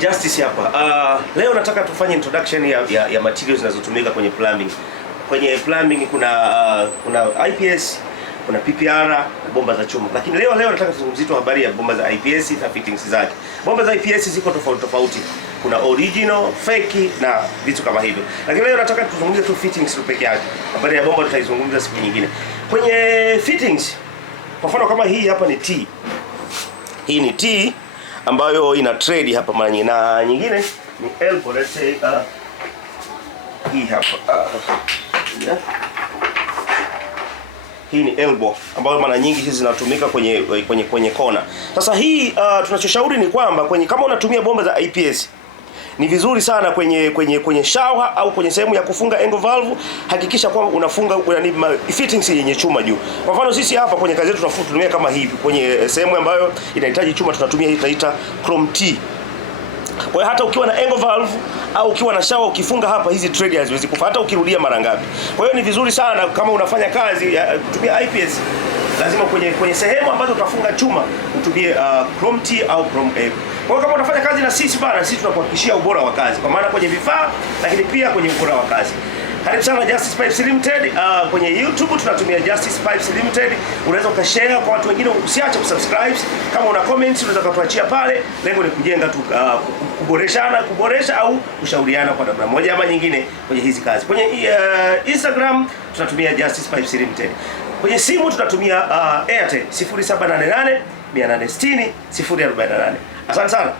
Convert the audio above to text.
Justice hapa. Leo nataka tufanye introduction ya materials zinazotumika kwenye plumbing. Kwenye plumbing kuna IPS, kuna PPR na bomba za chuma. Lakini leo nataka tuzungumzie tu habari ya bomba za IPS na fittings zake. Bomba za IPS ziko tofauti. Kuna original, fake na vitu kama hivyo. Lakini leo nataka tuzungumzie tu fittings tu peke yake. Habari ya bomba tutaizungumza siku nyingine. Kwenye fittings, kwa mfano kama hii hapa ni T. Hii ni T ambayo ina trade hapa mara nyingine, na nyingine ni elbow. Let's say hii hapa hii ni elbow ambayo mara nyingi hizi zinatumika kwenye kona. Sasa hii tunachoshauri ni kwamba kama unatumia bomba za IPS ni vizuri sana kwenye shower au kwenye sehemu ya kufunga angle valve, hakikisha kwamba unafunga fittings yenye chuma juu. Kwa mfano sisi hapa kwenye kazi yetu tunatumia kama hivi, kwenye sehemu ambayo inahitaji chuma tunatumia hii tunaita chrome T. Kwa hiyo hata ukiwa na angle valve au ukiwa na shower ukifunga hapa, hizi thread haziwezi kufa hata ukirudia mara ngapi. Kwa hiyo ni vizuri sana kama unafanya kazi ya kutumia IPS, lazima kwenye sehemu ambazo utafunga chuma utumie chrome T au chrome A. Kwa hiyo kama unafanya kazi na sisi bana, sisi tunakuhakikishia ubora wa kazi, kwa maana kwenye vifaa lakini pia kwenye ubora wa kazi. Karibu sana Justice Pipes Limited. Kwenye YouTube tunatumia Justice Pipes Limited. Unaweza ukashare kwa watu wengine, usiache kusubscribe. Kama una comments unaweza kutuachia pale. Lengo ni kujenga tu, kuboresha au kushauriana kwa namna moja ama nyingine kwenye hizi kazi. Kwenye Instagram tunatumia Justice Pipes Limited. Kwenye simu tunatumia Airtel 0788 860 048. Asante sana.